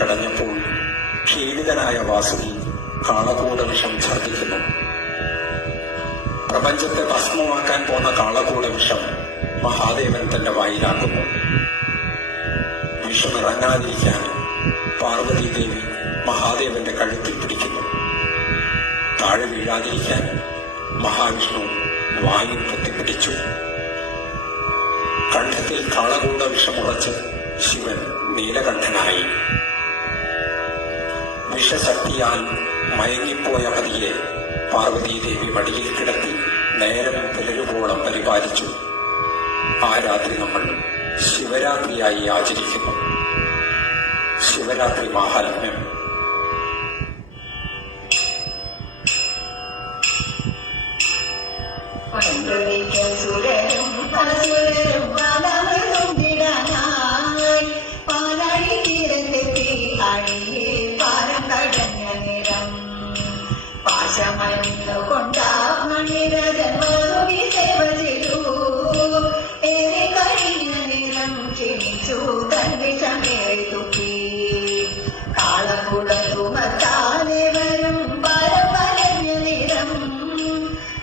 കടഞ്ഞപ്പോൾ ക്ഷീണിതനായ വാസുകി കാളകൂട വിഷം ഛർദ്ദിക്കുന്നു. പ്രപഞ്ചത്തെ ഭസ്മമാക്കാൻ പോന്ന കാളകൂട വിഷം മഹാദേവൻ തന്റെ വായിലാക്കുന്നു. വിഷം ഇറങ്ങാതിരിക്കാൻ പാർവതി ദേവി മഹാദേവന്റെ കഴുത്തിൽ പിടിക്കുന്നു. താഴെ വീഴാതിരിക്കാൻ മഹാവിഷ്ണു വായു പൊത്തിപ്പിടിച്ചു കണ്ഠത്തിൽ കാളകൂട വിഷമുറച്ച് ശിവൻ നീലകണ്ഠനായി. വിഷശക്തിയാൽ മയങ്ങിപ്പോയ പതിയെ പാർവതീദേവി വടിയിൽ കിടത്തി നേരം പുലരുവോളം പരിപാലിച്ചു. ആ രാത്രി നമ്മൾ ശിവരാത്രിയായി ആചരിക്കുന്നു. ശിവരാത്രി മാഹാത്മ്യം അസുരരും വളർന്നുണ്ടിടാനായി പാശമണിന്നു കൊണ്ടാ മണിരജൻ വാസുകി സേവ ചെയ്തു ഏറെ കഴിഞ്ഞ നിറം ക്ഷണിച്ചു തൻ വിഷമേറി തുപ്പി കാളകുളത്തുമത്താലെ വരും പാരം വലഞ്ഞ നിറം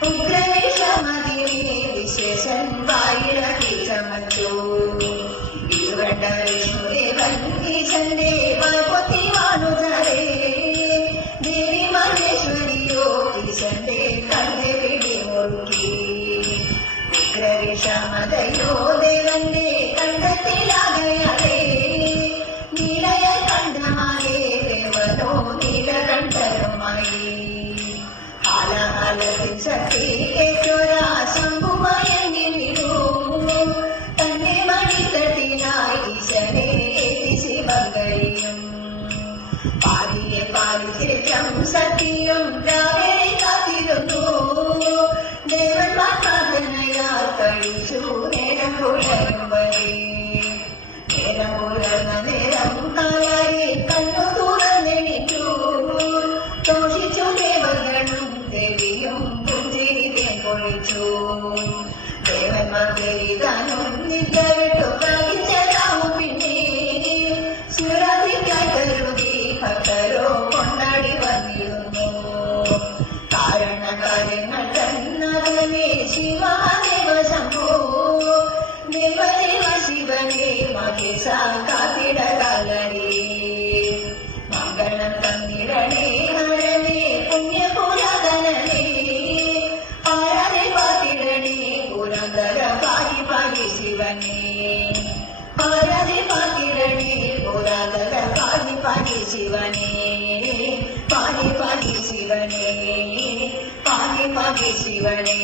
ഉഗ്രവിഷമതിനെ വിശേഷൻ വായിരക്കി ചമച്ചു ഇരുവണ്ട വിഷ്ണുദേവൻ സത്യം രാവിലെ കാത്തിരുന്നു. ദേവന്മാർ നേരം വരെ നേരം പുലർന്ന നേരം കാലാരി കണ്ണു തുറന്നെണിച്ചു ദോഷിച്ചു ദേവഗണും ദേവിയും പുഞ്ചിരി തേൻ പൊഴിച്ചു ദേവന്മാർ ദേവിതാനും നിദ്ര വിട്ടു மகிஷா காத்திட கலரே மங்களம் தந்திரனே ஹரனே புண்ணிய புராதனே ஆராதை பாத்திரனே புரந்தர பாகி பாகி சிவனே. ஆராதை பாத்திரனே புராதர பாகி பாகி சிவனே. பாகி பாகி சிவனே பாகி பாகி சிவனே.